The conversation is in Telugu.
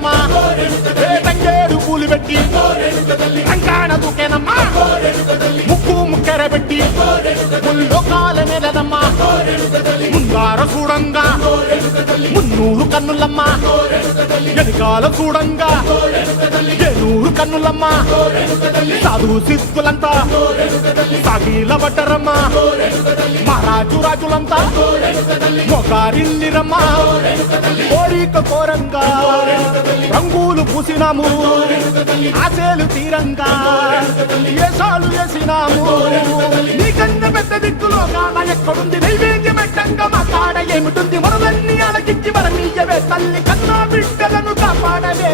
కదమ్మా తంగేడు పూలు పెట్టి రంగాణ దూకేనమ్మా ముక్కు ముక్కెర పెట్టి ముల్లోకాల నెలదమ్మా ముందార చూడంగా మున్నూరు కన్నులమ్మా ఎనకాల చూడంగా ఏనూరు కన్నులమ్మా సాధు సిద్ధులంతా సాగిల పడ్డరమ్మా మహారాజు రాజులంతా మొగారిల్లిరమ్మా కోరిక కోరంగా రంగులు పూసినాము ఆశలు తీరంగా ఏసాలు వేసినాము నీకన్నా పెద్ద దిక్కులో కాన ఎక్కడుంది నైవేద్యం పెట్టంగా మా కాడ ఏమిటుంది మనలన్నీ అలకించి మరణీయవే తల్లి కన్నా బిడ్డలను కాపాడవే